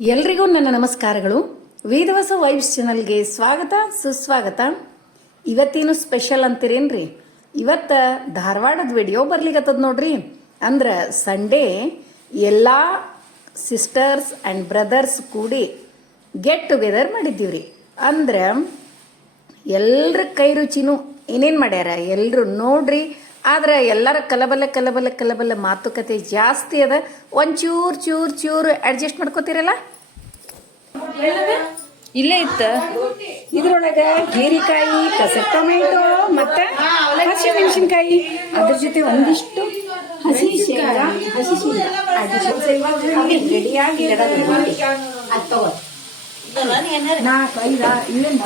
ಎಲ್ರಿಗೂ ನನ್ನ ನಮಸ್ಕಾರಗಳು. ವೇದವಾಸ ವೈಬ್ಸ್ ಚಾನಲ್ಗೆ ಸ್ವಾಗತ ಸುಸ್ವಾಗತ. ಇವತ್ತೇನು ಸ್ಪೆಷಲ್ ಅಂತೀರೇನ್ರಿ? ಇವತ್ತು ಧಾರವಾಡದ ವಿಡಿಯೋ ಬರ್ಲಿಕ್ಕತ್ತದ ನೋಡ್ರಿ. ಅಂದ್ರೆ ಸಂಡೇ ಎಲ್ಲ ಸಿಸ್ಟರ್ಸ್ ಆ್ಯಂಡ್ ಬ್ರದರ್ಸ್ ಕೂಡಿ ಗೆಟ್ ಟುಗೆದರ್ ಮಾಡಿದ್ದೀವ್ರಿ. ಅಂದ್ರೆ ಎಲ್ಲರ ಕೈ ರುಚಿನೂ ಏನೇನು ಮಾಡ್ಯಾರ ಎಲ್ಲರೂ ನೋಡ್ರಿ. ಆದ್ರೆ ಎಲ್ಲರ ಕಲಬಲ್ಲ ಮಾತುಕತೆ ಜಾಸ್ತಿ ಅದ. ಚೂರು ಅಡ್ಜಸ್ಟ್ ಮಾಡ್ಕೋತೀರಲ್ಲ. ಇಲ್ಲೇ ಇತ್ತ ಇದ್ರೊಳಗೆ ಹೀರಿಕಾಯಿ, ಕಸರ್ ಟೊಮೆಟೊ ಮತ್ತೆ ಹಸಿಮೆಣಸಿನ್ಕಾಯಿ, ಅದ್ರ ಜೊತೆ ಒಂದಿಷ್ಟು ಹಸಿ ಶೇಂಗಾ ರೆಡಿಯಾಗಿ ನಾಲ್ಕೈದ ಇವೇನು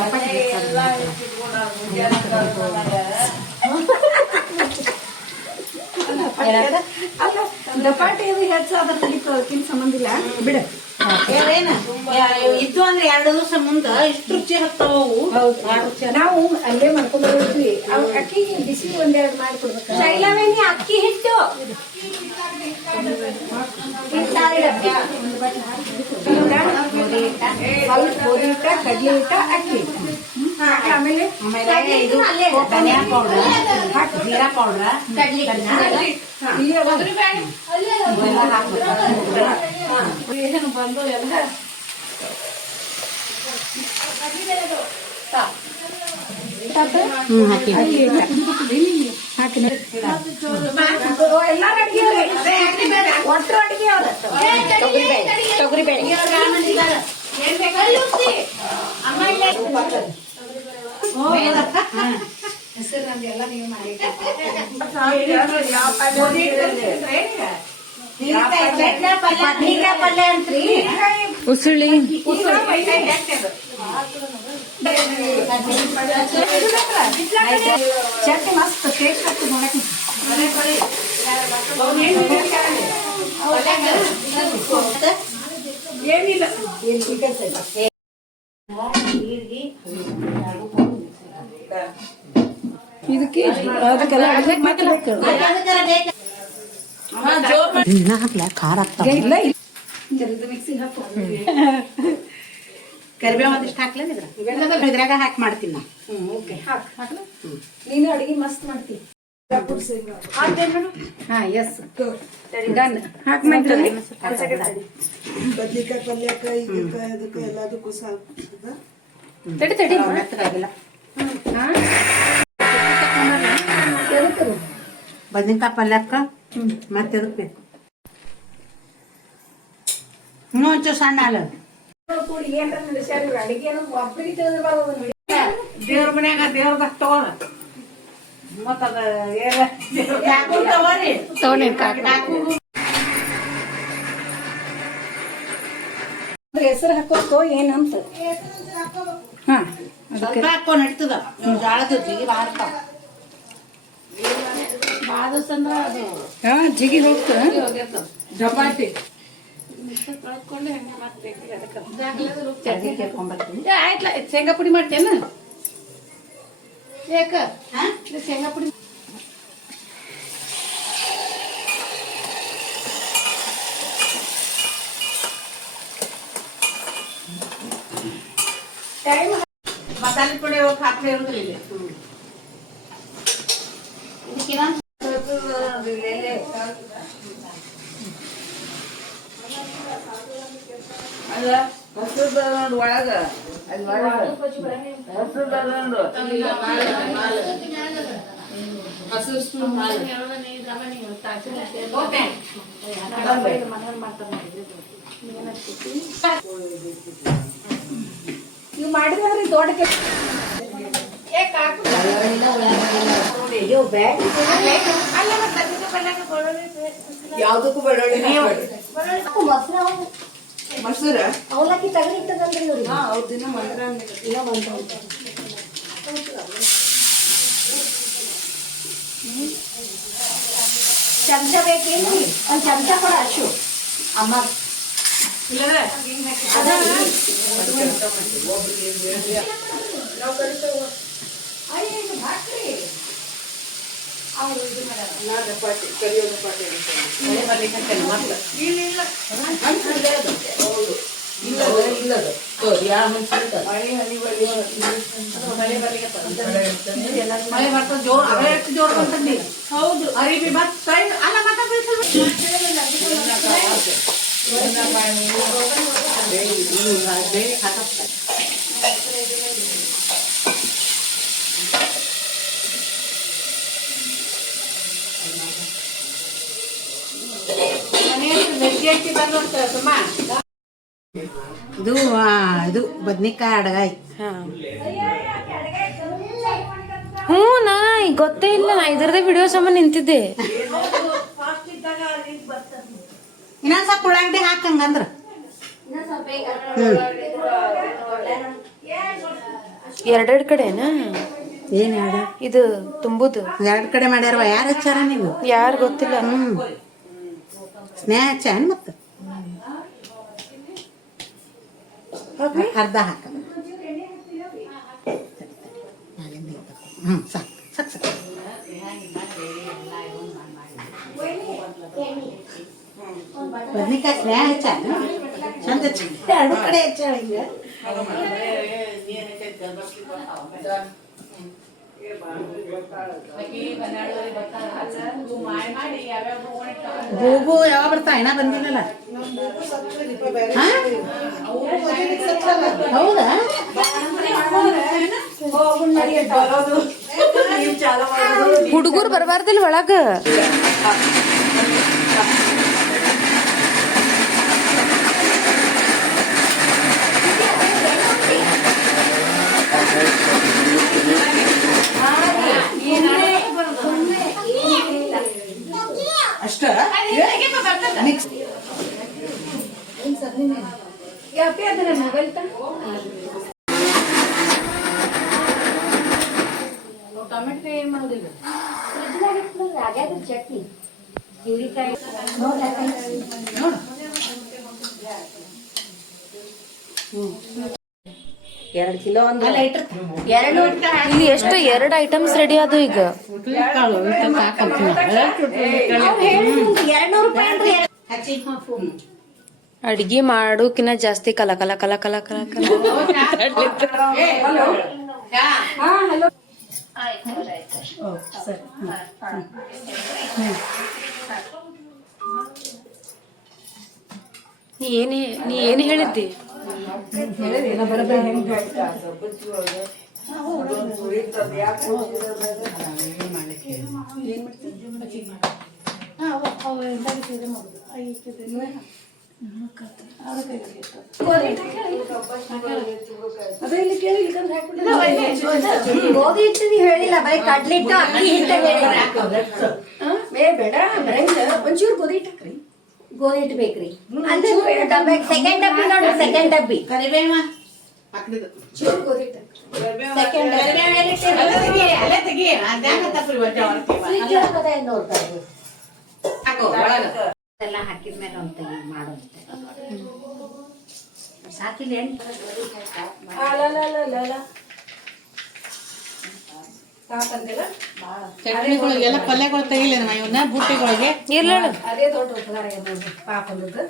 ದಪಾಟಿ ಹೆಚ್ಚಾದ್ರೆ ನಡೀತು, ಅದಕ್ಕಿಂತ ಸಂಬಂಧ ಇಲ್ಲ ಬಿಡ. ಇದ್ದು ಅಂದ್ರೆ 2 ದಿವಸ ಮುಂದ ಇಷ್ಟು ರುಚಿ ಹತ್ತವು. ನಾವು ಅಲ್ಲೇ ಮಾಡ್ಕೊಂಡ್ಬರ್ತೀವಿ. ಅಕ್ಕಿ ಬಿಸಿ ಒಂದೆರಡು ಮಾಡಿಕೊಡ್ಬೇಕು. ಶೈಲವೇನಿ ಅಕ್ಕಿ ಹಿಟ್ಟು ಸ್ವಲ್ಪ ಗೋಧಿ ಹಿಟ್ಟ, ಕಡ್ಲೆ ಹಿಟ್ಟ, ಅಕ್ಕಿ ಆಮೇಲೆ ಇದು ಧನಿಯಾ ಪೌಡರ್, ಜೀರಾ ಪೌಡರ್, ಏನು ಬಂದು ಎಲ್ಲ ಎಲ್ಲಾರು ಅಡಿಗೆ ಒಟ್ಟರು ಅಡಿಗೆ ಅವ್ರ ತೊಗರಿಬೇಳೆ ಹೆಸರು ನಮ್ದು ಎಲ್ಲ ನೀವು ಮಾಡಿ ಪಲ್ಯ ಅಂತ್ರಿ. ಉಸುಳಿ ಚಟ್ನಿ ಮಸ್ತ್ ಟೇಸ್ಟ್ ಆಗ್ತದೆ ನೋಡಕ್ಕೆ. ಏನಿಲ್ಲ ಇದಕ್ಕೆ ಅದಕ್ಕೆಲ್ಲ ಅಡಿಗೆ ಮಾಡ್ಬೇಕು. ಖಾರ ಆಗ್ತಾವ. ಮಿಕ್ಸಿಗೆ ಹಾಕೋ. ಕರಿಬೇವು ಒಂದಿಷ್ಟು ಹಾಕ್ಲೇನ ಇದ್ರಾಗ ಹಾಕಿ ಮಾಡ್ತೀನಿ ನಾ. ಓಕೆ ಹಾಕ್ಲ. ನೀನು ಅಡಿಗೆ ಮಸ್ತ್ ಮಾಡ್ತೀನಿ. ಹಾ ಎಸ್ ಡನ್. ಹಾಕಿ ಮಾಡ್ತೀನಿ. ಬದ್ನಿಕಾಯಿ ಪಲ್ಯಕ್ಕ ಇದಕ್ಕ ಅದಕ್ಕ ಎಲ್ಲದಕ್ಕೂ ತಡಿ ಬದ್ನಿಕಾಯಿ ಪಲ್ಯಕ್ಕ ಮತ್ತೆ ಎದಕ್ ಬೇಕು? ಇನ್ನೂ ಒಂಚೂರು ಸಣ್ಣ ಅಲ್ಲ. ದೇವ್ರ ಮನ್ಯಾಗ ದೇವ್ರದಾಗ ತಗೋಣ. ಮತ್ತದ ಹೆಸರು ಹಾಕೋಕೋ ಏನಂತ. ಹಾ ಸ್ವಲ್ಪ ಹಾಕೋ ನಡೀತದ. ಜಾಳದ ಜಿಗಿ ಬಾರ್ತಾವ. ಹಾ ಜಿಗಿ ಹೋಗ್ತ ಚಪಾತಿ ಆಯ್ತಲ್ಲ. ಶೇಂಗಾ ಪುಡಿ ಮಾಡ್ತೇನ? ಯಾಕ ಶೇಂಗಾ ಪುಡಿ ಮಸಾಲೆ ಪುಡಿ ಹಾಕಿ ಇರುದಿಲ್ಲ ಇಲ್ಲಿ. ಒಳಗ ನೀವು ಮಾಡಿದ್ರೆ ದೊಡ್ಡ ಯಾವ್ದಕ್ಕೂ ಬೆಳ್ಳುಳ್ಳಿ ಮೊಸರ ಅವಲಕ್ಕಿ ತಗಲಿಟ್ಟದಲ್ರಿ ಇವ್ರಿಗೆ. ಅವ್ರ ದಿನ ಮಂದ್ರ ಚಮಚ ಬೇಕೇನ್ರಿ? ಒಂದ್ ಚಮಚ ಕೊಡ ಅಶು ಅಮ್ಮ. ಅದು ತೋರಿ ಯಾವ ಮನುಷ್ಯ ಮಳೆ ಬರ್ತದ ಜೋರ್ ಅವೇ ಎಷ್ಟು ಜೋರ್ ಬಂತಂದಿ ಹೌದು ಅರಿಬಿ ಬತ್ತ ಅಲ್ಲ ಮತ್ತ ಇದು ಇದು ಬದ್ನಿಕಾಯಿ ಅಡಗಾಯಿ ಹ್ಞೂ ನಾ ಗೊತ್ತೇ ಇಲ್ಲ ನಾ ಇದ್ರದೇ ವಿಡಿಯೋ ಸಂಬಂಧ ನಿಂತಿದ್ದೆ. ಇನ್ನೊಂದ್ ಸ್ವಲ್ಪ ಉಳ್ಳಾಗಡ್ಡಿ ಹಾಕಂಗಂದ್ರ ಎರಡೆರಡು ಕಡೆನಾ ಏನ್ ಯಾಡ ಇದು ತುಂಬುದು 2 ಕಡೆ ಮಾಡ್ಯಾರವ ಯಾರು ಹಚ್ಚಾರ ನೀವು ಯಾರು ಗೊತ್ತಿಲ್ಲ. ಸ್ನೇಹ ಹಚ್ಚಾನ್ ಮತ್ತ ಅರ್ಧ ಹಾಕ ಸಾಕು ಸಾಕು ಸಾಕು ಬದ್ನಿಕಾಯಿ ಸ್ನೇಹ ಹಚ್ಚಾನ ಚಂದ ಹಚ್ಚ 2 ಕಡೆ ಹಚ್ಚಾಳ ಈಗ ಗೋಗು ಯಾವಾಗ ಬರ್ತಾ ಏನ ಬಂದಿಲ್ಲಲ್ಲ ಹೌದಾ ಹುಡುಗರು ಬರಬಾರ್ದಿಲ್ಲ ಒಳಗ. ಅಷ್ಟ ಮಿಕ್ಸ್ ಟೊಮೆಟೊ ಏನ್ ಮಾಡೋದಿಲ್ಲ ಚಟ್ನಿ ನೋಡು 2 ಕಿಲೋ ಅಂದ್ರೆ ಅಲ್ಲ ಇಟ್ಟಿರ್ತೀನಿ. 200 ಇಲ್ಲಿ ಎಷ್ಟು 2 ಐಟಮ್ಸ್ ರೆಡಿ ಅದು ಈಗ. ಕಾಳು ಇಟ್ಟು ಹಾಕಂತೀನಿ 200 ರೂಪಾಯಿ ಅಂದ್ರೆ ಹಚ್ಚಿ ಅಡ್ಗಿ ಮಾಡೋಕಿನ್ನ ಜಾಸ್ತಿ ಕಲ ಕಲ ಕಲ ಕಲ ಕಲ ಕಲ ನೀ ಏನ್ ಹೇಳಿದ್ದಿ? ಗೋಧಿ ಹಿಟ್ಟು ಹೇಳಿಲ್ಲ, ಬರೀ ಕಡ್ಲಿ ಹಿಟ್ಟು ಅಕ್ಕಿ ಹಿಟ್ಟು ಬೇಡ ಬರಂಗಿಲ್ಲ. ಒಂಚೂರು ಗೋಧಿ ಹಿಟ್ಟು ಹಾಕ್ರಿ, ಗೋಧಿ ಹಿಟ್ಟು ಬೇಕ್ರಿ. ಅಂದ್ರೆ ಸೆಕೆಂಡ್ ಡಬ್ಬಿ ನೋಡ್ರಿ, ಸೆಕೆಂಡ್ ಡಬ್ಬಿ ಕರಿಬೇವ ಹಾಕಿದ್ದು ಚೂರು ಗೋಧಿ ಹಿಟ್ಟು ಸೆಕೆಂಡ್ ಅಲ್ಲೇ ತೆಗಿ ಅದ್ಯಾಕ ತಪ್ಪಿ ಹಾಕೋ ಒಳಗ ಎಲ್ಲ ಹಾಕಿದ್ಮೇಲೆ ಒಂದು ತೆಗಿ ಮಾಡೋದು ಸಾಕಿಲ್ಲ ಚಟ್ನಿಗಳಿಗೆಲ್ಲ ಪಲ್ಯಗಳು ತೆಗಿಲೇನ ಇವನ್ನ ಬುಟ್ಟಿಗಳಿಗೆ ಇಲ್ಲ ಅದೇ ದೊಡ್ಡ ಉಪಕಾರ ನೋಡ್ರಿ ಪಾಪಂದದ್ದು.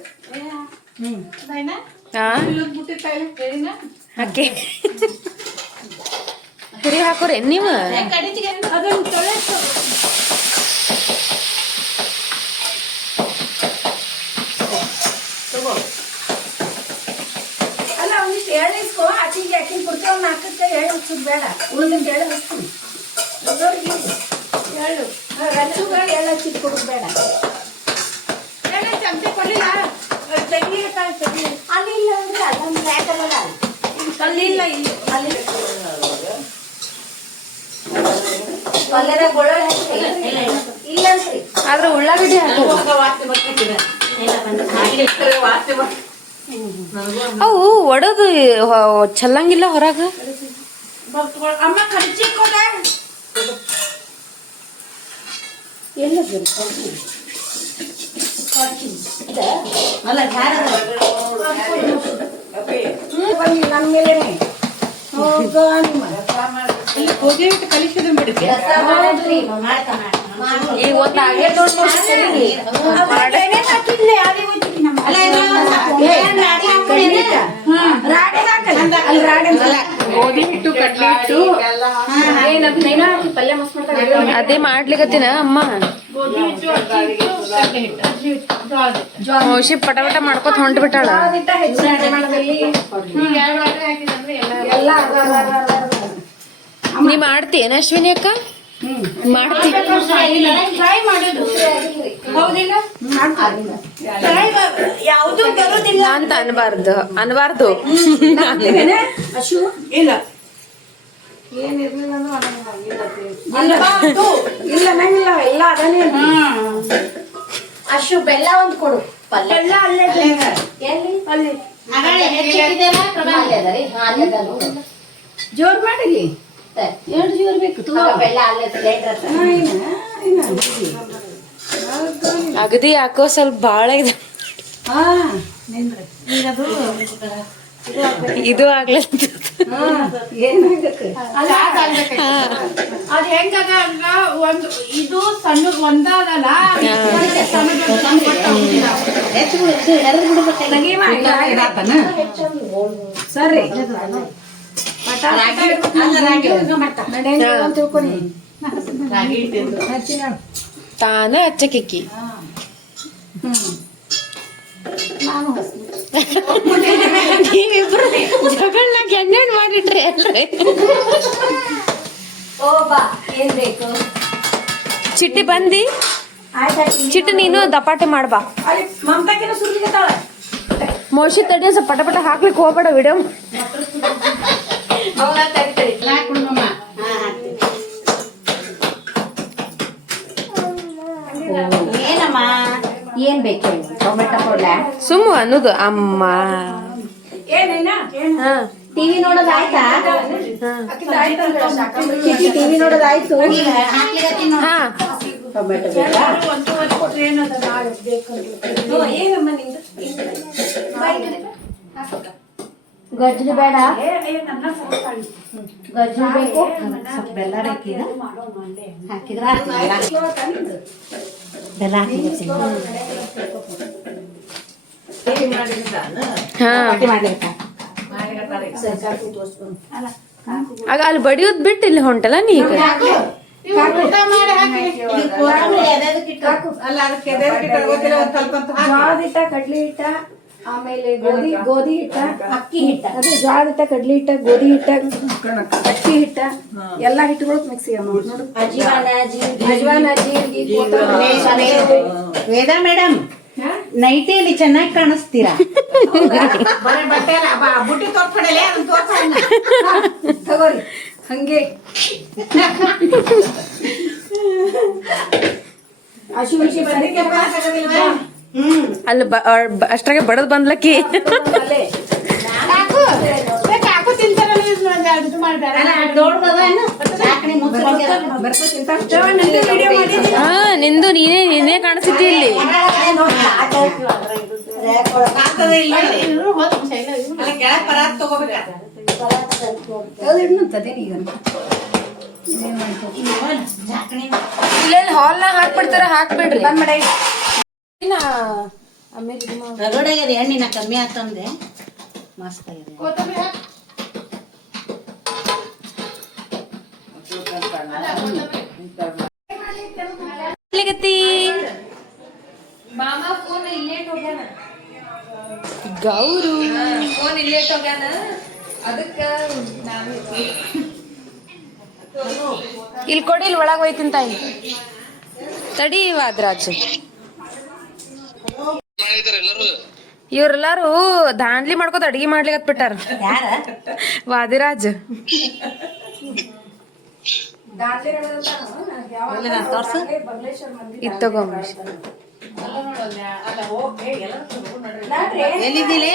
ಹಾಕಿ ಪುರಿ ಹಾಕೋರಿ ನೀವು? ಅಲ್ಲ ಒಂದಿಷ್ಟು ಎಳ್ಳು ಇಸ್ಕೋ, ಆಕಿಗೆ ಆಕಿನ ಕುರ್ತ ಒಂದು ನಾಲ್ಕಕ್ಕೆ ಎಳ್ಳು ಹಚ್ಚೋದು ಬೇಡ, ಉಳಿದಿಂದ ಎಳ್ಳು ಹಚ್ತೀನಿ. ಎಳ್ಳು ರಚ್ಚುಗ ಎಳ್ಳು ಹಚ್ಚಿದ್ ಕೊಡೋದು ಬೇಡ. ಚಮಚೆ ಕೊಡ್ಲಿಲ್ಲ ಅಲ್ಲಿ ಇಲ್ಲ ಅಂದ್ರೆ ಅಲ್ಲೊಂದು ಯಾಕಲ್ಲ ಕಲ್ಲಿಲ್ಲ, ಇಲ್ಲಿ ಅಲ್ಲಿ ಪಲ್ಯದಾಗ ಒಳ್ಳೆ ಇಲ್ಲ ಅಂತ್ರಿ. ಆದ್ರೆ ಉಳ್ಳಾಗಡ್ಡಿ ಹಾಕೋದು. ಅವು ಒಡದು ಚಲ್ಲಂಗಿಲ್ಲ ಹೊರಗ. ಅಮ್ಮ ಖರ್ಚಿಕ್ಕೋದ ಎಲ್ಲ ಅಲ್ಲ ನಮ್ಮ ಮೇಲೆ ಗೋಧಿ ಹಿಟ್ಟು ಕಲಿಸಿದ್ರೆ ಬಿಡುತ್ತೆ ಈಗ ಒಂದ್ ಆಗೇತ್ ನೋಡ್ ರಾಗಿ ಅಲ್ಲಿ ರಾಡಿ ಅಲ್ಲ, ಗೋಧಿ ಹಿಟ್ಟು ಕಡ್ಲೆ ಹಿಟ್ಟು ಏನೈನಾ ಪಲ್ಯ ಮಸ್ತ್ ಮಾಡ್ತಾರೆ. ಅದೇ ಮಾಡ್ಲಿಕತ್ತಿನ ಅಮ್ಮ. ಗೋಧಿ ಹಿಟ್ಟು ಅಕ್ಕಿ ಹಿಟ್ಟು ಕಡ್ಲೆ ಹಿಟ್ಟು ಜೋಳದ ಹಿಟ್ಟು. ಮೋಶಿ ಪಟ ಪಟ ಮಾಡ್ಕೊತ ಹೊಂಟ್ ಬಿಟ್ಟಾಳ. ಜೋಳದಿಟ್ಟ ಹೆಚ್ಚಿನ ಪ್ರಮಾಣದಲ್ಲಿ ಹೀಗೆ ಯಾವ್ಯಾವ ಹಾಕಿದಂದ್ರೆ ಎಲ್ಲ ಎಲ್ಲ ನೀ ಮಾಡ್ತೀಯನ ಅಶ್ವಿನಿ ಅಕ್ಕ? ಮಾಡ್ತಿ. ಟ್ರೈ ಮಾಡೋದು ಹೌದಿಲ್ಲ? ಯಾವುದು ಬರೋದಿಲ್ಲ ಅಂತ ಅನ್ಬಾರ್ದು. ಅಶು ಇಲ್ಲ ಏನಿರ್ಲಿಲ್ಲ ಅಂದ್ರೆ ಇಲ್ಲ ನಂಗಿಲ್ಲ ಎಲ್ಲ ಅದನ್ನೇ ಅಶು ಬೆಲ್ಲ ಒಂದು ಕೊಡು. ಪಲ್ಯ ಎಲ್ಲ ಅಲ್ಲೇ ಎಲ್ಲಿ ಅಲ್ಲಿ ಅಲ್ಲೇ ಅದ ರೀ. ಅಲ್ಲೇ ಅದ ನೋಡು. ಜೋರ್ ಮಾಡಿಲಿ. ಎರಡು ಜೋರ್ ಬೇಕು ಬೆಲ್ಲ ಅಲ್ಲೇ ಸಿಲಿಂಡರ್ ಅಗದಿ ಯಾಕೋ ಸ್ವಲ್ಪ ಬಾಳ ಇದೆ. ಇದು ಆಗ್ಲ ಏನಾಗತ್ತೆ ಅದ್ ಹೆಂಗದ ಅಂದ್ರ ಒಂದು ಇದು ಸಣ್ಣ ಒಂದಾದಲ್ಲ ಸರಿ ತಾನ ಹಚ್ಚಕಿಕ್ಕಿ. ನೀವಿಬ್ರು ಜಗಳನಾಗ ಎಣ್ಣೆಣ್ಣು ಮಾಡಿಟ್ರಿ ಅಲ್ರಿ. ಓ ಬಾ ಏನ್ ಬೇಕು ಚಿಟ್ಟಿ ಬಂದಿ. ಆಯ್ತಾ ಚಿಟ್ಟಿ ನೀನು ದಪಾಟೆ ಮಾಡ್ಬಾ. ಅಲ್ಲಿ ಮಮತಾಕಿನ ಸುರ್ಲಿಕತ್ತಾಳೆ. ಮೋಶಿ ತಡಿ ಸ್ವಲ್ಪ ಪಟ ಪಟ ಹಾಕ್ಲಿಕ್ಕೆ ಹೋಗ್ಬೇಡ ವಿಡಿಯೋ. ಅವಳ ತಡಿ ಏನಮ್ಮ ಏನ್ ಬೇಕು ಟೊಮೆಟೊ ಕೊಡ್ಲ? ಸುಮ್ಮ ಅನ್ನೋದು ಅಮ್ಮ. ಏನೇನಾ ಹಾ ಟಿವಿ ನೋಡೋದಾಯ್ತಾ? ಟಿವಿ ನೋಡೋದಾಯ್ತು. ಹಾ ಟೊಮೆಟೊ ಬೇಕಾ? ಏನಮ್ಮ ನಿಂದು ಗಜ್ರಿ ಬೇಡ? ಗಜ್ರಿ ಬೇಕು? ಸ್ವಲ್ಪ ಬೆಲ್ಲ ಬೇಕಿದ ಹಾಕಿದ್ರ ಬೆಲ್ಲ ಹಾಕಿದ ಹಾ ಆಗ ಅಲ್ಲಿ ಬಡಿಯೋದ್ ಬಿಟ್ಟು ಇಲ್ಲಿ ಹೊಂಟಲ್ಲ ನೀ ಈಗ. ಅಲ್ಲ ಅದಕ್ಕೆ ಗೊತ್ತಿಲ್ಲ ಒಂದ್ ಸ್ವಲ್ಪ ಅಂತ ಹಾಕಿ. ಜೋಳದ ಹಿಟ್ಟ ಕಡ್ಲಿ ಹಿಟ್ಟ ಆಮೇಲೆ ಗೋಧಿ ಹಿಟ್ಟ ಅಕ್ಕಿ ಹಿಟ್ಟ ಅದೇ ಜೋಳದ ಹಿಟ್ಟ ಕಡ್ಲಿ ಹಿಟ್ಟ ಗೋಧಿ ಹಿಟ್ಟ ಅಕ್ಕಿ ಹಿಟ್ಟ ಎಲ್ಲಾ ಹಿಟ್ಟುಗಳು ಮಿಕ್ಸ್ ನೋಡು. ಅಜ್ವಾನ ಜೀರಿಗೆ ಕೊತ್ತಂಬರಿ. ವೇದಾ ಮೇಡಮ್ ನೈಟಿಯಲ್ಲಿ ಚೆನ್ನಾಗಿ ಕಾಣಿಸ್ತೀರಾ. ಬರೀ ಬಟ್ಟೆ ಬುಟ್ಟಿ ತೋರ್ಪಡಲೆ ಅದನ್ನ ತೋರ್ಸಣ್ಣ. ತಗೋರಿ ಹಂಗೆ ಅಶು ವಿಷಿ ಬಂದಿಕ್ಕೆ ಅಲ್ಲಿ ಅಷ್ಟ್ರಾಗೆ ಬಡದ್ ಬಂದ್ಲಕ್ಕಿ. ಕಾಕು ತಿಂತಾರಲ್ಲ ಇದು ಮಾಡ್ತಾರೆ. ಹಾ ನಿಂದು ನೀನೇ ಕಾಣಿಸ್ತಿ ಇಲ್ಲಿ. ಕೆಳಗ್ ಪರಾತ್ ತಗೋಬೇಕ. ಇಲ್ಲೆಲ್ಲಿ ಹಾಲ್ನಾಗ ಹಾಕ್ಬಿಡ್ತಾರ, ಹಾಕ್ಬಿಡ್ರಿ. ರಗಡ್ ಆಗ್ಯದ ಎಣ್ಣಿನ ಕಮ್ಮಿ ಆಗ್ತಂದೆ ಮಸ್ತ್ ಆಗ್ಯದ. ಕೊತ್ತಂಬರಿ ಹಾಕು. ಗೌರು ಇಲ್ಲಿ ಕೊಡಿ, ಇಲ್ಲಿ ಒಳಗೆ ಹೋಯ್ತೀನಿ ತಾಯಿ. ತಡಿ ವಾದ್ರಾಜ್. ಇವ್ರೆಲ್ಲಾರು ದಾಂಡ್ಲಿ ಮಾಡ್ಕೋತ ಅಡಿಗೆ ಮಾಡ್ಲಿಕ್ಕೆ ಬಿಟ್ಟಾರ. ವಾದಿರಾಜ್ ಇದ್ ತಗೋ. ಎಲ್ಲಿದ್ದಿಲೆ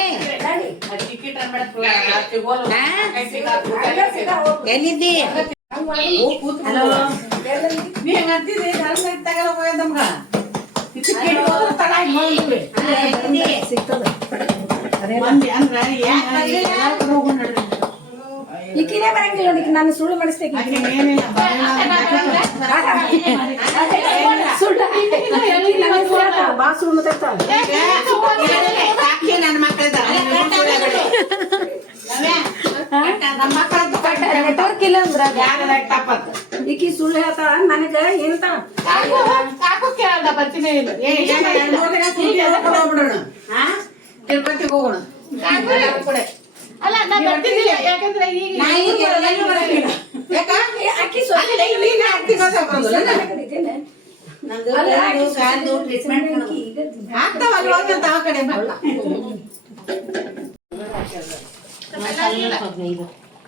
ಎಲ್ಲಿದ್ದಿ? ಹಲೋ ನೀ ಹಂಗಂತಿದ್ದಿ ತಗಲ ಹೋಗ್ಯದ ನಮ್ಗ. ಈಕಿನೇ ಬರಂಗಿಲ್ಲ ಅದಕ್ಕೆ ನಾನು ಸುಳ್ಳು ಮಾಡಿಸ್ತೇನೆ. ಬಾ ಸುಳ್ಳು ಮಾತಾಡ್ತಾಳೆ. ನನ್ನ ಮಕ್ಕಳ ನಮ್ಮ ಮಕ್ಕಳದ್ದು ಕಟ್ಟ ನೆಟ್ವರ್ಕ್ ಇಲ್ಲ ಅಂದ್ರ ಯಾರ ಟಪ್ಪತ್ ಈಕಿ ಸುಳ್ಳು ಹೇಳ್ತಾಳ ನನಗ ಏನಂತಾಳ ಕಾಕು ಕೇಳಲ್ಲ ಬರ್ತೀನಿ ಇಲ್ಲ ತಿರುಪತಿಗೆ ಹೋಗೋಣ ಅಲ್ಲ ನಾ ಬರ್ತಿದ್ದಿಲ್ಲ ಯಾಕಂದ್ರೆ ಈಗ ನಾ ಈಗ ಎಲ್ಲೂ ಬರಂಗಿಲ್ಲ. ಯಾಕ? ಆಕಿ ಅಲ್ಲ, ನೀನೇ ಆಗ್ತೀನಿ ಅಂತ ಬರೋದಿಲ್ಲ ನಾನು. ಇದೇನೆ ನಂದು ಬೆನ್ನು, ಕಾಲು treatment ಮಾಡೋದು. ಆಗ್ತಾವಲ್ಲ ಒಂದೊಂದು ಆ ಕಡೆ ಬರಲ್ಲ.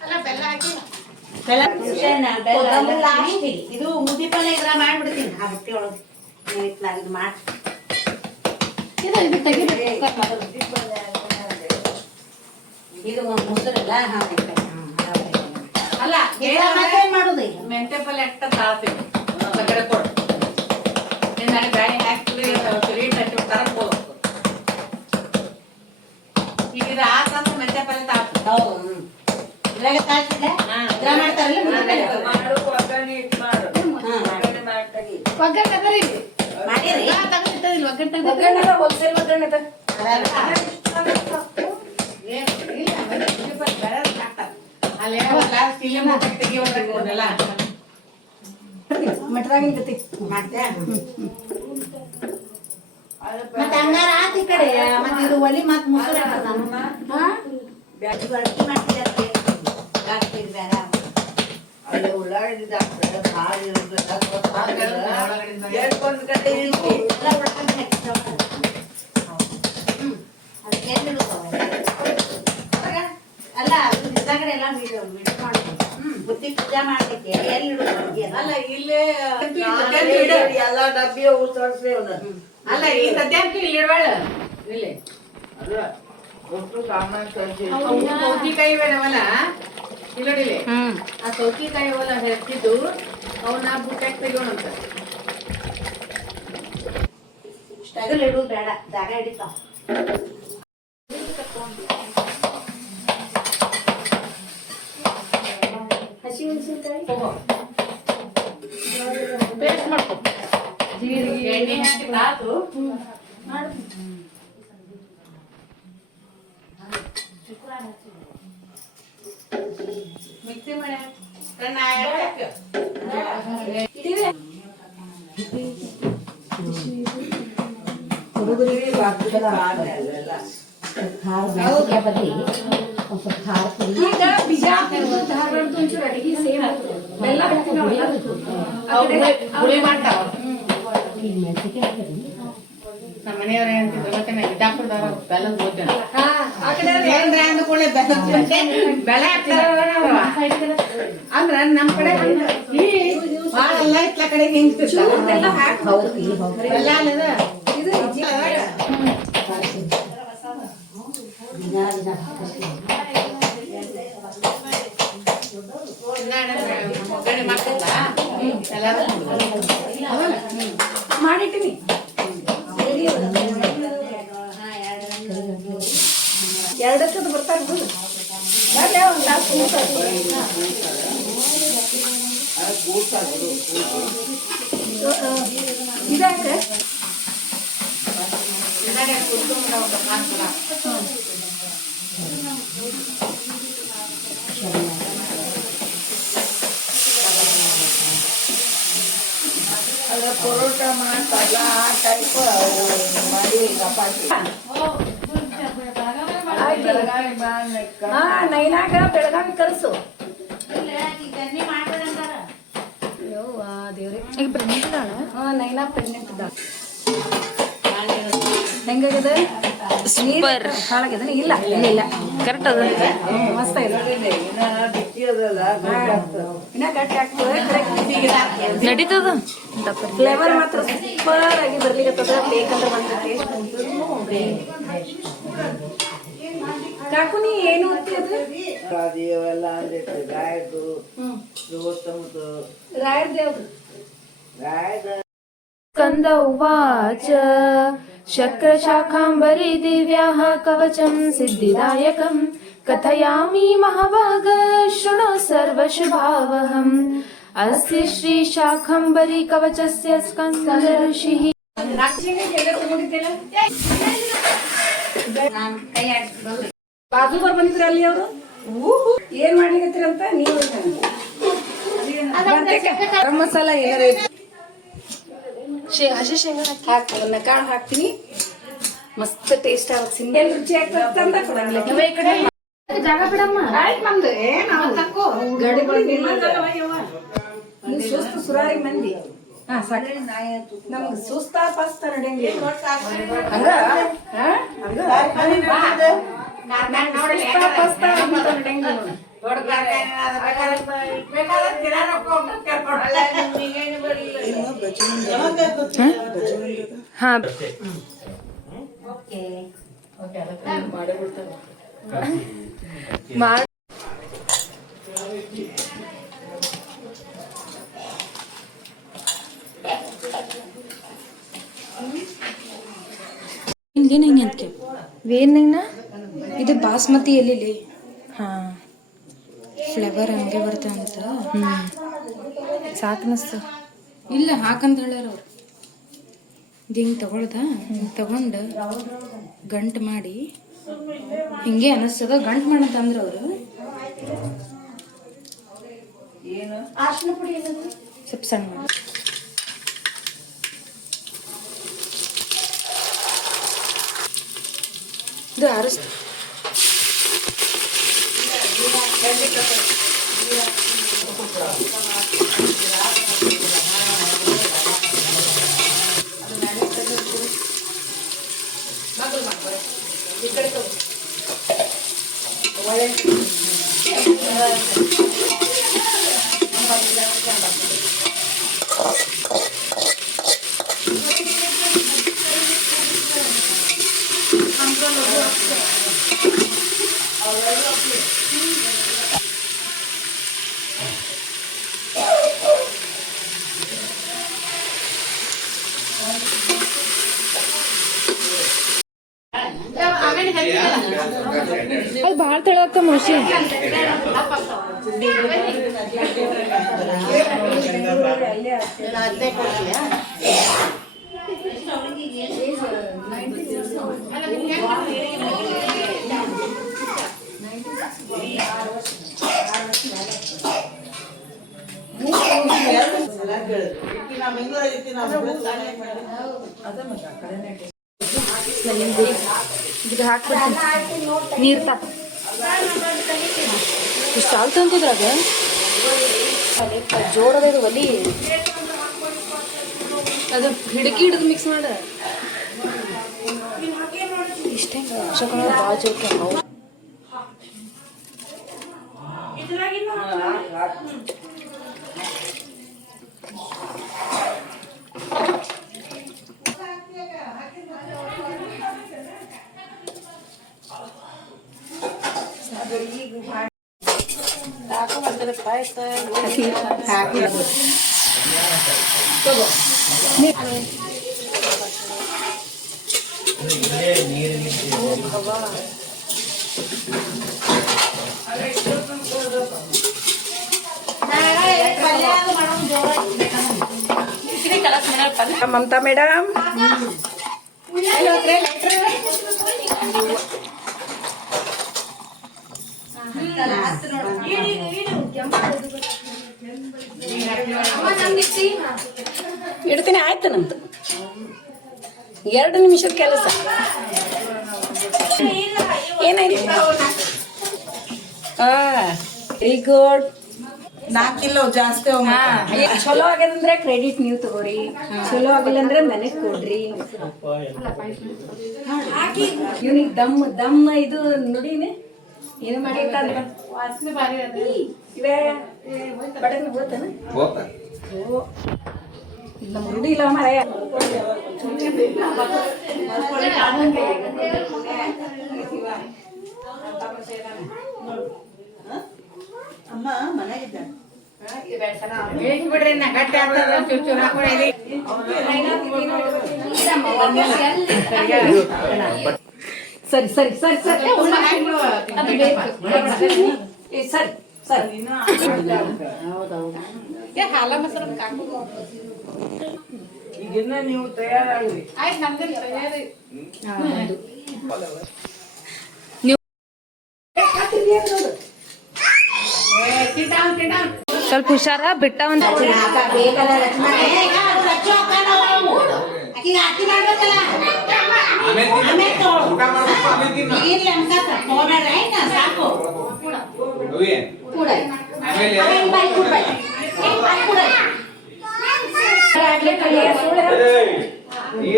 ಅಲ್ಲ ಬೆಲ್ಲ ಹಾಕಿಲ್ಲ ಒಬ್ಬೊಬ್ರು last ಗೆ. ಇದು ಮುದ್ದೆ ಪಲ್ಯ ಇದ್ರ ಮಾಡ್ಬಿಡ್ತೀನಿ ಆ ರೊಟ್ಟಿ ಒಳಗೆ ಇದು ಮಾಡಿ ಇದು ತೆಗಿಬೇಕು ಇದು ಮೊಸರಲ್ಲ ಅಲ್ಲ ಮತ್ತೇನ್ ಮಾಡೋದು ಈಗ ಮೆಂತೆ ಪಲ್ಯ ಅಷ್ಟ ತಾಳ್ತೀವಿ ಕಡೆ ಕೊಡು ನಾನು ಬ್ಯಾಳಿ ಹಾಕ್ತೀವಿ ರೀಟ್ ಹಚ್ಚಿ ತರಕ್ ಈಗ ಇದು ಆತಂದ್ರೆ ಮೆಂತೆ ಪಲ್ಯ ತಾಳ್ತೀವಿ ಹೌದು ಇದ್ರಾಗ ತಾಳ್ಸಿದ್ದೆ ಇದ್ರ ಮಾಡ್ತಾರಲ್ಲ ಮುದ್ದೆ ಪಲ್ಯ. ಒಗ್ಗರಣೆ ಅದರಿ ಮಾಡಿರಿ ತಗೊಂಡಿರ್ತದಿಲ್ಲ ಒಗ್ಗರಣೆ ಒಗ್ಗರಣೆ ಹೋಲ್ಸೇಲ್ ಒಗ್ಗರಣೆ ಅದ ಅಲ್ಲೇ ಫಿಲ್ಮ್ ತೆಗಿಯೋಲ್ಲ ಮಠದಾಗಿನ ಗತಿ ಮಾಡ್ದೆ ಮತ್ತೆ ಹಂಗಾರ ಆತ ಈ ಕಡೆ ಮತ್ತೆ ಇದು ಒಲಿ ಮತ್ ಮೊಸರು ಹಾಕೋದು ನಾನು ಹಾ ಅಡ್ಗೆ ಮಾಡ್ತಿದ್ದೆ ಜಾಸ್ತಿ ಬೇರೆ ಎಲ್ಲ ಉಳ್ಕೊಂಡು ಹಾಕಿರ್ತಾವ. ಅದಕ್ಕೆ ಎಲ್ಲಿ ಇಡುತ್ತಾವೆ? ಅಲ್ಲ ಅದು ಬಿದ್ದಾಗಡೆ ಎಲ್ಲ ಮಿಕ್ಸ್ ಮಾಡ್ಬೇಕು ಬುತ್ತಿ ಪೂಜೆ ಮಾಡ್ಲಿಕ್ಕೆ ಎಲ್ಲಿ ಇಡುದು ಅಡ್ಗೆ ಅಲ್ಲ ಇಲ್ಲೇ ಎಲ್ಲ ಡಬ್ಬಿ ಉಸರ್ಸ್ರಿ ಅವ್ನ ಅಲ್ಲ ಈ ಸದ್ಯಂತೂ ಇಲ್ಲಿ ಇಡಬೇಡ ಇಲ್ಲಿ ಒಟ್ಟು ಸಾಮಾನು ತರಿಸಿ ಸೌತಿಕಾಯಿ ಬೇಡವಲ್ಲ ಇಲ್ಲಡಿಲಿ ಆ ಸೌತಿಕಾಯಿ ಅವಲ್ಲ ಹೆಚ್ಚಿದ್ದು ಅವನ್ನ ಬುಟ್ಟಾಗಿ ತೆಗೋಣಂತ ಸ್ಟಗಲ್ ಇಡುದು ಬೇಡ ಜಾಗ ಹಿಡಿತಾವ ಹಸಿ ಮೆಣಸಿನ್ಕಾಯಿ ಪೇಸ್ಟ್ ಮಾಡ್ಕೊ ಜೀರಿಗೆ ಎಣ್ಣೆ ಹಾಕಿ ತಾತು ಮಾಡು ಮಿಕ್ಸಿ ಮಾಡಿ ಇದೀವಿ ಹುಡುಗರಿಗೆ ಬಾಕಿಲ್ಲ ಅಲ್ಲೆಲ್ಲ ಈಗ ಬಿಜಾಪುರ ಧಾರವಾಡದ ಒಂಚೂರು ಅಡಿಗೆ ಸೇಮ್ ಬೆಲ್ಲ ಹಾಕ್ತೀವಿ ಹುಳಿ ಮಾಡ್ತಾವ ನಮ್ಮ ಮನೆಯವ್ರ ಹೇಳ್ತಿದ್ರು ಮತ್ತೆ ನಾ ಬಿಜಾಪುರದವ್ರ ಬೆಲ್ಲದ ಓದ್ತೇನೆ ಹಾ ಆ ಕಡೆ ಏನ್ರ ಅಂದ್ಕೊಳ್ಳೆ ಬೆಳೆ ಅಂದ್ರ ನಮ್ ಕಡೆ ಈ ಬಾಳೆಲ್ಲ ಇತ್ಲ ಕಡೆ ಹೆಂಗ್ ಬೆಲ್ಲ ಹಾಕಿ ಬೆಲ್ಲ ಅಲ್ಲದ ಇದು ಹೆಜ್ಜೆ ಒಗ್ಗರಣೆ ಮಾಡ್ತಿಲ್ಲ ಎಲ್ಲಾರು ಮಾಡಿಟ್ಟಿನಿ ಎರಡಕ್ಕದು ಬರ್ತಾರೆ ಬಿಡು ಬರ್ಲಿ ಒಂದು ಗ್ಲಾಸ್ ಇದಾಕ ಅದ್ರ ಪರೋಟ ಮಾಡ್ತಾರಲ್ಲ ಆ ಟೈಪ್ ಮಾಡಿ ಚಪಾತಿ ಬೆಳಗಾವಿ ಬಾಣಕ್ಕ ಹಾ ನೈನಾಗ ಬೆಳಗಾವಿ ಕರ್ಸು ಯವ್ವಾ ದೇವ್ರೆ ಈಗ ಪ್ರೆಗ್ನೆಂಟ್ ಇದ್ದಾಳ ಹಾ ನೈನಾ ಪ್ರೆಗ್ನೆಂಟ್ ಇದ್ದಾಳ ಹೆಂಗಾಗದ ಸೂಪರ್ ಹಾಳಾಗ್ಯದ ಇಲ್ಲ ಇಲ್ಲ ಇಲ್ಲ ಕರೆಕ್ಟ್ ಅದ ಮಸ್ತ್ ಇದೆ ಇನ್ನ ಬಿಸಿ ಅದಲ್ಲ ಇನ್ನ ಗಟ್ಟಿ ಆಗ್ತದೆ ಕರೆಕ್ಟ್ ನಡೀತದ ಫ್ಲೇವರ್ ಮಾತ್ರ ಸೂಪರ್ ಆಗಿ ಬರ್ಲಿಕ್ಕತ್ತದ ಬೇಕಂದ್ರೆ ಒಂದು ಟೇಸ್ಟ್ ಕಾಕು ನೀ ಏನು ಅಂತಿ ಅದು ಅವೆಲ್ಲ ಅಂದಿಟ್ಟು ರಾಯದು ಸುತ್ತಮುತ್ತ ರಾಯರ್ ದೇವ್ರು ರಾಯದ ಸ್ಕಂದ ಉವಾಚ ಶಕ್ರಶಾಖಾಂಬರಿ ದಿವ್ಯಾಃ ಕವಚಂ ಸಿದ್ಧಿದಾಯಕಂ ಕಥಯಾಮಿ ಮಹಾಭಾಗ ಶೃಣು ಸರ್ವಶುಭಾವಹಂ ಅಸ್ಯ ಶ್ರೀ ಶಾಖಾಂಬರಿ ಕವಚಸ್ಯ ಸ್ಕಂದ ಋಷಿಃ ನಾನು ಕೈ ಆಡಿಸ್ಬೋದು ಬಾಜು ಬರ್ ಬಂದಿದ್ರು ಅಲ್ಲಿ ಅವರು ಏನ್ ಮಾಡ್ಲಿಕತ್ತೀರಂತ ನೀವು ಗರಂ ಮಸಾಲ ಏನಾರ ಹಸಿ ಶೇಂಗಾ ಹಾಕಿ ಕಾಳು ಹಾಕ್ತೀನಿ ಮಸ್ತ್ ಟೇಸ್ಟ್ ಆಗುತ್ತೆ ಸಿಂಬಲ್ ರುಚಿ ಆಗ್ತದೆ ಅಂತ ಕೊಡಂಗಿಲ್ಲ ಈ ಕಡೆ ಜಾಗ ಬಿಡಮ್ಮ. ಆಯ್ತು ನಮ್ದು ಗಾಡಿ ನೀವು ಸುಸ್ತು ಸುರಾರಿ ಮಂದಿ ಹಾ ಸಾಕು ನಮ್ಗೆ ಸುಸ್ತ ಪಾಸ್ತ ನಡೆಯಂಗಿಲ್ಲ ಹಂಗ ಸುಸ್ತ ಪಾಸ್ತ ಅಂತ ನಡೆಯಂಗಿಲ್ಲ ಹಾ ಮಾಡ್ ಇಲ್ಲೇನು ಹಿಂಗೆ ಅಂತ ವೇನೈನ ಇದು ಬಾಸ್ಮತಿ ಎಲ್ಲಿಲಿ ಹಾಂ ಫ್ಲೇವರ್ ಹಂಗೆ ಬರ್ತದೆ ಅಂತ ಸಾಕನಸ್ತ ಇಲ್ಲ ಹಾಕಂತ ಹೇಳ್ಯಾರ ಅವ್ರು ಇದು ಹಿಂಗೆ ತಗೊಂಡು ಗಂಟು ಮಾಡಿ ಹಿಂಗೆ ಅನಿಸ್ತದ ಗಂಟು ಮಾಡಂತಂದ್ರೆ ಅವರು ಸ್ವಲ್ಪ ಸಣ್ಣ ಮಾಡಿ ಇದು ಆರಿಸ್ ಅದು ಭಾಳ ತೆಳಕ ಮೋಸಿ ಇದು ಹಾಕ್ಬಿಡ್ತೀನಿ ನೀರು ತಾ ಇಷ್ಟು ಸಾಲ್ತು ಅಂತಿದ್ರಾಗ ಜೋರದ ಇದು ಒಲಿ ಅದು ಹಿಡಕಿ ಹಿಡಿದು ಮಿಕ್ಸ್ ಮಾಡ ಇಷ್ಟೇ ಭಾಳ ಜೋಕೆ ಮಮತಾ ಮೇಡಮ್ ಇಡ್ತೀನಿ ಆಯ್ತು ನಂದು 2 ನಿಮಿಷದ ಕೆಲಸ ಏನಾಯ್ತು ವೆರಿ ಗುಡ್ 4 ಕಿಲೋ ಜಾಸ್ತಿ ಚಲೋ ಆಗ್ಯದಂದ್ರೆ ಕ್ರೆಡಿಟ್ ನೀವು ತಗೋರಿ ಚಲೋ ಆಗಿಲ್ಲ ಅಂದ್ರೆ ನನಗ್ ಕೊಡ್ರಿ ಇವ್ನಿಗೆ ದಮ್ ಇದು ನೋಡಿನಿ ಏನು ಮಾಡಿರ್ತಾರ ವಾಸನೆ ಭಾರಿ ಇವೇ ಬಡಗ ಹೋಗ್ತಾನ ನಮ್ಮ ರೂಢಿ ಇಲ್ಲ ಮರೆಯ ಅಮ್ಮ ಮನೆಗಿದ್ದ ಬಿಡ್ರಿ ನಾ ಗಟ್ಟಿ ಆಗ್ತದ ಚೂರು ಹಾಕೊಳ್ಳಿ ಸರಿ ಸರಿ ಸರಿ ಸರಿ ಅದು ಬೇಕು ಸರಿ ಸರಿ ಹಾಲ ಮೊಸರು ಈಗಿನ್ನ ನೀವು ತಯಾರಾಗ್ರಿ ಆಯ್ತು ನಮ್ದು ತಯಾರಿ ನೋಡು ಸ್ವಲ್ಪ ಹುಷಾರ ಬಿಟ್ಟ ಒಂದು ಬೇಕಲ್ಲ ಲಕ್ಷ್ಮಣ ಈಗ ಅವ್ರು ರಚ್ಚು ಹಾಕ್ತಾನ ಅವು. ಆಕಿಗೆ ಆರತಿ ಮಾಡ್ಬೇಕಲ್ಲ ಆಮೇಲೆ ತಗೊಳ್ಳು. ಇರ್ಲಿ ಅನ್ಕತ್ತ ತಗೊಂಡ್ರ ಆಯ್ತಾ ಸಾಕು ಕೂಡ ಆಮೇಲೆ ಬಾಯಿ ಕೂಡ ಬಾಯಿ ಕೂಡ ಆಡ್ಲೆ ಕಲಿಯ ಸುಳ್ಳು ಈಗ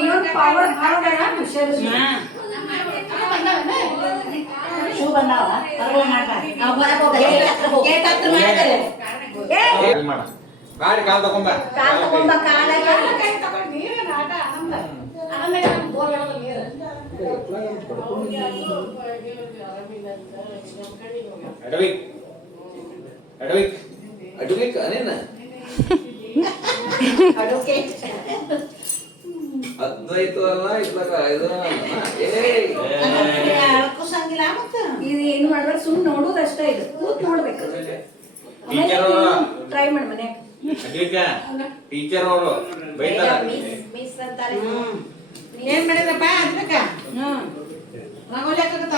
ಇವನ್ ಪವರ್ ಭಾಳ ಹುಷಾರು ಶೂ ಬಂದಾವ ಹೊರಗೆ ಮಾಡ್ಬಾರ ನಾವು ಹೊರಗೆ ಹೋಗಲ್ಲ ಗೇಟ್ ಹತ್ರ ಮಾಡ್ತಾರೆ ಕಾಲ್ ತಗೊಂಬ ಕಾಲ್ ತಗೊಂಬ ಕಾಲಾಗ ಅಡವಿಕ್ ಅಡವಿಕ್ ಅಡವಿಕ್ ಅನೇನ ಅಡುಗೆ ಅದ್ವೈತ ಅಲ್ಲ ಇತ್ಲಾಗ ಇದು ಅಳ್ಕುಸಂಗಿಲ್ಲ ಮತ್ತೆ ಇದು ಏನು ಮಾಡಿದ್ರೆ ಸುಮ್ಮನೆ ನೋಡೋದಷ್ಟೇ ಇದು ಕೂತ್ ನೋಡ್ಬೇಕು ಟ್ರೈ ಮಾಡಿ ಮನ್ಯಾಗ ಟೀಚರ್ ಅವರು ಬೈತಾರ ಮಿಸ್ ಅಂತಾರೆ ಏನ್ ಮಾಡಿದ್ರಪ್ಪ ಅದ್ಬೇಕ ರಂಗೋಲಿ ಹಾಕತ್ತ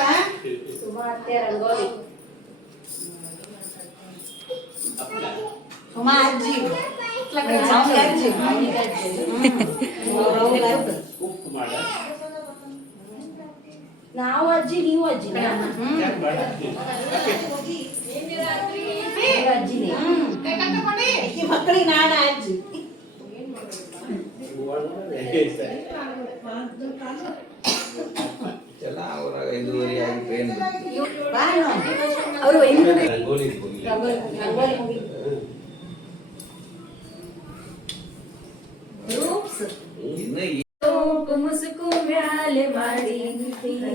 ಸುಮಾರ್ತೆ ರಂಗೋಲಿ ಸುಮಾ ಅಜ್ಜಿ ಅಜ್ಜಿ ನಾವು ಅಜ್ಜಿ ನೀವು ಅಜ್ಜಿ ಅಜ್ಜಿನೇ ಈ ಮಕ್ಕಳಿಗೆ ನಾಡ ಅಜ್ಜಿ ಎಲ್ಲ ಅವ್ರ 5:30 ಆಗಿ ಟ್ರೈನ್ ಅವರು ರಂಗೋಲಿ ಇನ್ನು ಮುಸುಕು ಮ್ಯಾಲೆ ಮಾಡಿ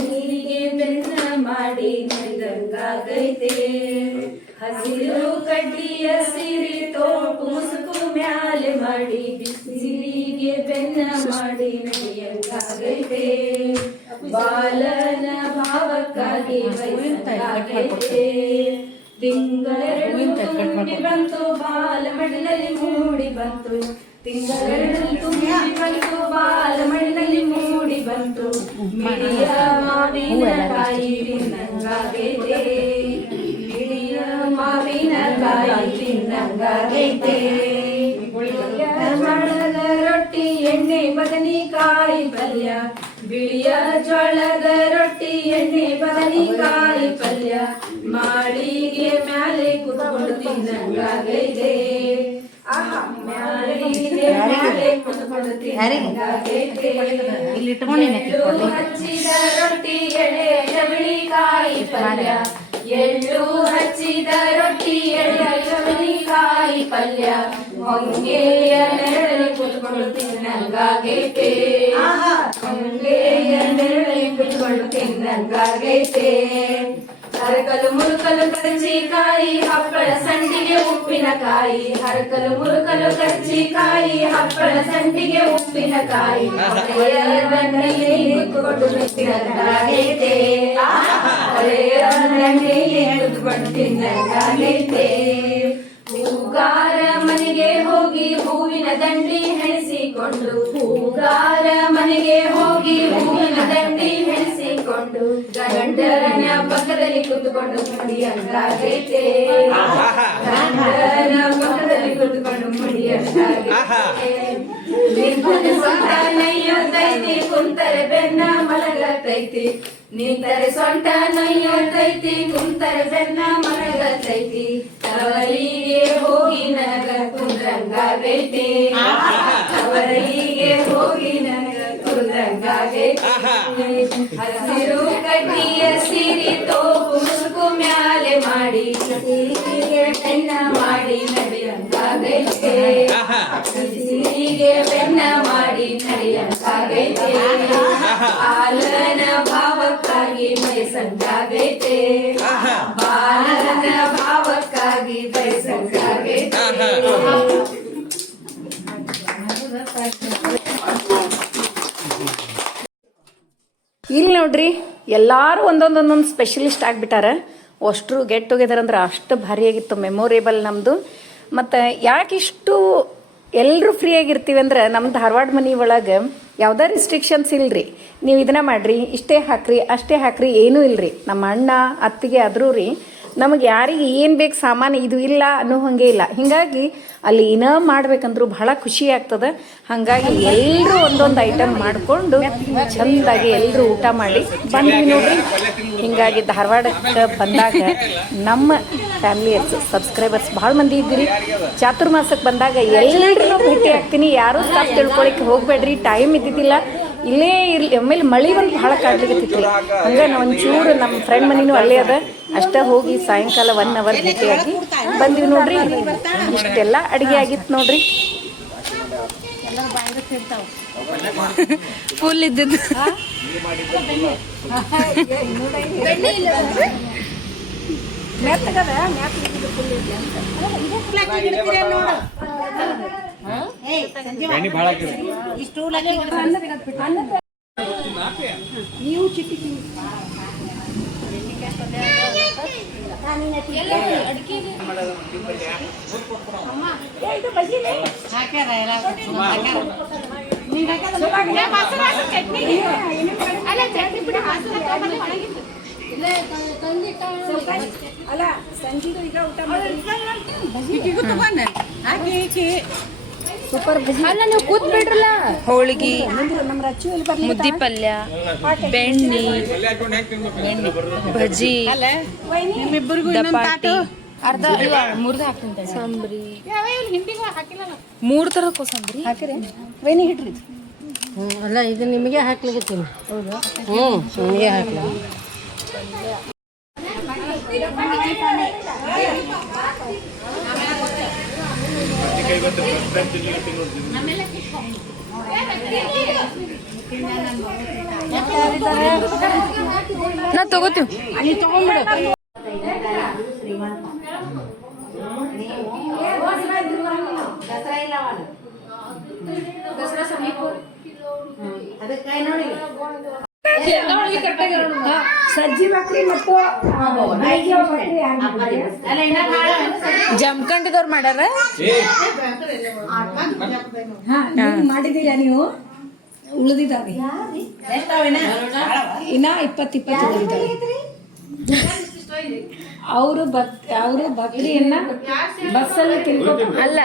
ನೀರಿಗೆ ಬೆನ್ನ ಮಾಡಿ ನಡೆದಂಗಾಗೈತೆ ಹಸಿರು ಕಡ್ಡಿಯ ಸಿರಿ ತೋಪು ಮುಸುಕು ಮ್ಯಾಲೆ ಮಾಡಿ ಬಿಸಿಲಿಗೆ ಬೆನ್ನ ಮಾಡಿ ನಡೆಯಂಗಾಗೈತೆ ಬಾಲನ ಭಾವಕ್ಕಾಗಿ ವಯಸ್ಸಾಗೈತೆ ತಿಂಗಳೆರಡು ತುಂಬಿ ಬಂತು ಬಾಲ ಮಡಿಲಲ್ಲಿ ಮೂಡಿ ಬಂತು ತಿಂಗಳೆರಡು ತುಂಬಿ ಬಂತು ಬಾಲ ಮಡಿಲಲ್ಲಿ ಮೂಡಿ ಬಂತು ಮಿಡಿಯ ಮಾವಿನಕಾಯಿ ತಿನ್ನಂಗಾಗೈತೆ ಮಿಡಿಯ ಮಾವಿನಕಾಯಿ ತಿನ್ನಂಗಾಗೈತೆ ಮಾಡದ ರೊಟ್ಟಿ ಎಣ್ಣೆ ಬದನಿಕಾಯಿ ಪಲ್ಯ ಬಿಳಿಯ ಜೋಳದ ರೊಟ್ಟಿ ಎಣ್ಣೆ ಬದನಿಕಾಯಿ ಪಲ್ಯ ಮಾಳಿಗೆ ಮ್ಯಾಲೆ ಕುತ್ಕೊಂಡು ತಿನ್ನಂಗಾಗೈತೆ ಮಾಳಿಗೆ ಮ್ಯಾಲೆ ಕುತ್ಕೊಂಡು ತಿನ್ನಂಗಾಗೈತೆ ಎಳ್ಳು ಹಚ್ಚಿದ ರೊಟ್ಟಿ ಎಳೆ ಚವಳಿಕಾಯಿ ಪಲ್ಯ ಎಳ್ಳು ಹಚ್ಚಿದ ರೊಟ್ಟಿ ಎಳೆ ಚವಳಿಕಾಯಿ ಪಲ್ಯ ಹೊಂಗೆಯ ನೆರಳಲ್ಲಿ ಕುತ್ಕೊಂಡು ತಿನ್ನಂಗಾಗೈತೆ ಹೊಂಗೆಯ ನೆರಳಲ್ಲಿ ಕುತ್ಕೊಂಡು ತಿನ್ನಂಗಾಗೈತೆ ಹರಕಲು ಮುರುಕಲು ಕರ್ಜಿಕಾಯಿ ಹಪ್ಪಳ ಸಂಡಿಗೆ ಉಪ್ಪಿನಕಾಯಿ ಹರಕಲು ಮುರುಕಲು ಕರ್ಜಿಕಾಯಿ ಹಪ್ಪಳ ಸಂಡಿಗೆ ಉಪ್ಪಿನಕಾಯಿ ಕುತ್ಕೊಂಡು ತಿನ್ನಂಗಾಗೈತೆ ಕುತ್ಕೊಂಡು ತಿನ್ನಂಗಾಗೈತೆ ಹೂಗಾರ ಮನೆಗೆ ಹೋಗಿ ಹೂವಿನ ದಂಡಿ ಹೆಣಿಸಿಕೊಂಡು ಹೂಗಾರ ಮನೆಗೆ ಹೋಗಿ ಹೂವಿನ ದಂಡಿ ಹೆಣಿಸಿಕೊಂಡು ಗಂಡನ ಪಕ್ಕದಲ್ಲಿ ಕುತ್ಕೊಂಡು ಮುಡಿಯಂಗಾಗೈತೆ ಗಂಡನ ಪಕ್ಕದಲ್ಲಿ ಕುತ್ಕೊಂಡು ಮುಡಿಯಂಗಾಗೈತೆ ನಿಂತರೆ ಸೊಂಟ ನಯ್ಯೋತೈತಿ ಕುಂತರೆ ಬೆನ್ನ ಮಲಗತೈತಿ ನಿಂತರೆ ಸೊಂಟ ನಯ್ಯೋತೈತಿ ಕುಂತರೆ ಬೆನ್ನ ಮಲಗತೈತಿ ತವರಿಗೆ ಹೋಗಿ ನನಗ ಕುಂದ್ರಂಗಾಗೈತಿ ತವರಿಗೆ ಹೋಗಿ ನನಗ ಕುಂದ್ರಂಗಾಗೈತಿ ಹಸಿರು ಕಡ್ಡಿಯ ಸಿರಿ ತೋಪು ಮುಸುಕು ಮ್ಯಾಲೆ ಮಾಡಿ ಸಿರಿಗೆ ಬೆನ್ನ ಮಾಡಿ ನಡೆಯಂಗಾಗೈತೆ ಸಿರಿಗೆ ಬೆನ್ನ ಮಾಡಿ ನಡೆಯಂಗಾಗೈತೆ ಬಾಲನ ಭಾವಕ್ಕಾಗಿ ಬಯಸಂಗಾಗೈತೆ ಬಾಲನ ಭಾವಕ್ಕಾಗಿ ಬಯಸಂಗಾಗೈತೆ ಇಲ್ಲಿ ನೋಡ್ರಿ ಎಲ್ಲರೂ ಒಂದೊಂದೊಂದೊಂದು ಸ್ಪೆಷಲಿಸ್ಟ್ ಆಗಿಬಿಟ್ಟಾರ ಅಷ್ಟರು ಗೆಟ್ ಟುಗೆದರ್ ಅಂದ್ರೆ ಅಷ್ಟು ಭಾರಿಯಾಗಿತ್ತು ಮೆಮೊರೇಬಲ್ ನಮ್ಮದು ಮತ್ತು ಯಾಕೆ ಇಷ್ಟು ಎಲ್ಲರೂ ಫ್ರೀ ಆಗಿರ್ತೀವಿ ಅಂದ್ರೆ ನಮ್ಮ ಧಾರವಾಡ ಮನೆ ಒಳಗೆ ಯಾವುದೇ ರಿಸ್ಟ್ರಿಕ್ಷನ್ಸ್ ಇಲ್ರಿ. ನೀವು ಇದನ್ನ ಮಾಡ್ರಿ, ಇಷ್ಟೇ ಹಾಕ್ರಿ ಅಷ್ಟೇ ಹಾಕ್ರಿ ಏನೂ ಇಲ್ರಿ. ನಮ್ಮ ಅಣ್ಣ ಅತ್ತಿಗೆ ಆದ್ರೂ ರೀ ನಮಗೆ ಯಾರಿಗೆ ಏನು ಬೇಕು ಸಾಮಾನು ಇದು ಇಲ್ಲ ಅನ್ನೋ ಹಾಗೆ ಇಲ್ಲ. ಹೀಗಾಗಿ ಅಲ್ಲಿ ಏನೋ ಮಾಡ್ಬೇಕಂದ್ರೂ ಬಹಳ ಖುಷಿ ಆಗ್ತದೆ. ಹಾಗಾಗಿ ಎಲ್ಲರೂ ಒಂದೊಂದು ಐಟಮ್ ಮಾಡಿಕೊಂಡು ಚೆಂದಾಗಿ ಎಲ್ಲರೂ ಊಟ ಮಾಡಿ ಬಂದ್ವಿ ನೋಡ್ರಿ. ಹೀಗಾಗಿ ಧಾರವಾಡಕ್ಕೆ ಬಂದಾಗ ನಮ್ಮ ಫ್ಯಾಮಿಲಿಯರ್ಸ್ ಸಬ್ಸ್ಕ್ರೈಬರ್ಸ್ ಭಾಳ ಮಂದಿ ಇದ್ದೀರಿ. ಚಾತುರ್ಮಾಸಕ್ಕೆ ಬಂದಾಗ ಎಲ್ಲರೂ ಭೇಟಿ ಆಗ್ತೀನಿ. ಯಾರೂ ತಪ್ಪು ತಿಳ್ಕೊಳಿಕ್ಕೆ ಹೋಗಬೇಡ್ರಿ, ಟೈಮ್ ಇದ್ದಿದ್ದಿಲ್ಲ. ಇಲ್ಲೇ ಇರಲಿ. ಆಮೇಲೆ ಮಳೆ ಒಂದು ಭಾಳ ಕಾಡ್ಲಿಕತ್ತಿತ್ತು ರೀ. ಹಂಗೆ ನಾವು ಒಂಚೂರು ನಮ್ಮ ಫ್ರೆಂಡ್ ಮನಿನೂ ಅಲ್ಲೇ ಅದ, ಅಷ್ಟೇ ಹೋಗಿ ಸಾಯಂಕಾಲ 1 ಅವರ್ ಭೇಟಿಯಾಗಿ ಬಂದ್ವಿ ನೋಡ್ರಿ. ಇಷ್ಟೆಲ್ಲ ಅಡುಗೆ ಆಗಿತ್ತು ನೋಡ್ರಿ. ಫುಲ್ ಇದ್ದದ್ದು ನೀವು ಚಿಟ್ಟಿ ಅಲ್ಲ ಸಂಜಿದು ಈಗ ಊಟ ಸೂಪರ್ ಬಜ್ಜಿ. ಅಲ್ಲ ನೀವು ಕೂತ್ ಬಿಡ್ರಲ್ಲ. ಹೋಳಿಗೆ, ನಮ್ಮ ರಚ್ಚು ಇಲ್ಲಿ ಬರ್ಲಿ. ಮುದ್ದಿ ಪಲ್ಯ, ಬೆಣ್ಣಿ, ಭಜಿ, ದಪಾಟಿ, ಅರ್ಧ ಮುರ್ದ ಹಾಕ್ತೀನಿ, ಸಂಬ್ರಿ, 3 ಥರ ಕೋಸಂಬ್ರಿ ಹಾಕಿರಿ. ವೈನಿ ಹಿಡ್ರಿ. ಅಲ್ಲ ಇದು ನಿಮಗೆ ಹಾಕ್ಲಿಕ್ಕೆ. ಹೌದಾ? ನಿಮಗೆ ಹಾಕ್ಲ. ನಾ ತಗೋತೀವಿ. ಸಜ್ಜಿ ಬಕ್ರಿ ಮತ್ತು ಜಮಖಂಡಿದವ್ರು ಮಾಡ್ಯಾರ. ಮಾಡಿದೀರಾ ನೀವು? ಉಳಿದಿದ್ದಾವೆ ಇನ್ನ 20 ಉಳಿದಿದ್ದಾವೆ. ಅವರು ಬಕ್ರಿಯನ್ನ ಬಸ್ಸಲ್ಲಿ ತಿನ್ಕೊಂಡು. ಅಲ್ಲ,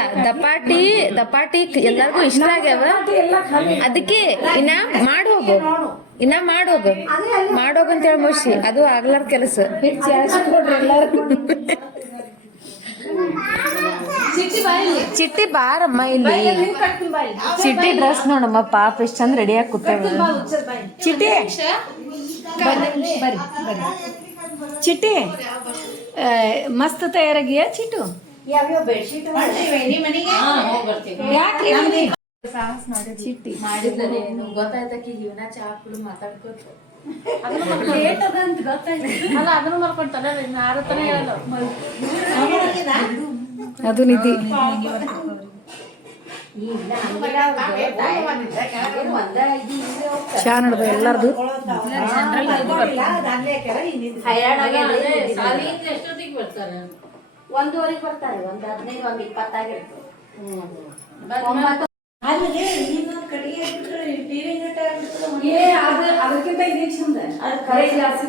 ದಪಾಟಿ ಎಲ್ಲರಿಗೂ ಇಷ್ಟ ಆಗ್ಯಾವ. ಅದಕ್ಕೆ ಇನ್ನ ಮಾಡೋಗು ಅಂತೇಳಿ ಮುಗಿಸಿ. ಅದು ಆಗ್ಲಾರ ಕೆಲಸ. ಚಿಟ್ಟಿ ಬಾರಮ್ಮ ಇಲ್ಲಿ. ಚಿಟ್ಟಿ ಡ್ರೆಸ್ ನೋಡಮ್ಮ, ಪಾಪ ಎಷ್ಟು ಚಂದ ರೆಡಿಯಾಗಿ ಕೂತಾವ. ಚಿಟ್ಟಿ ಬರ್ರಿ ಚಿಟ್ಟಿ, ಮಸ್ತ್ ತಯಾರಾಗಿಯ ಚಿಟ್ಟು? ಯಾಕ್ರಿ ಚಿಟ್ಟಿ ಗೊತ್ತಾಯ್ತಕ್ಕಿ ಜೀವನ ಚಾ ಕುಡು ಮಾತಾಡ್ಕೋತ ಅದು ನಿಧಿ. ಚಾ ನಡ್ದ ಎಲ್ಲಾರ್ದು. ಒಂದೂವರೆಗೆ ಬರ್ತಾರೆ, 1:15, 1:20 ಆಗಿರ್ತದೆ. ಅದಕ್ಕಿಂತ ಇದೇ ಚಂದ. ಅದು ಕರೆ ಜಾಸ್ತಿ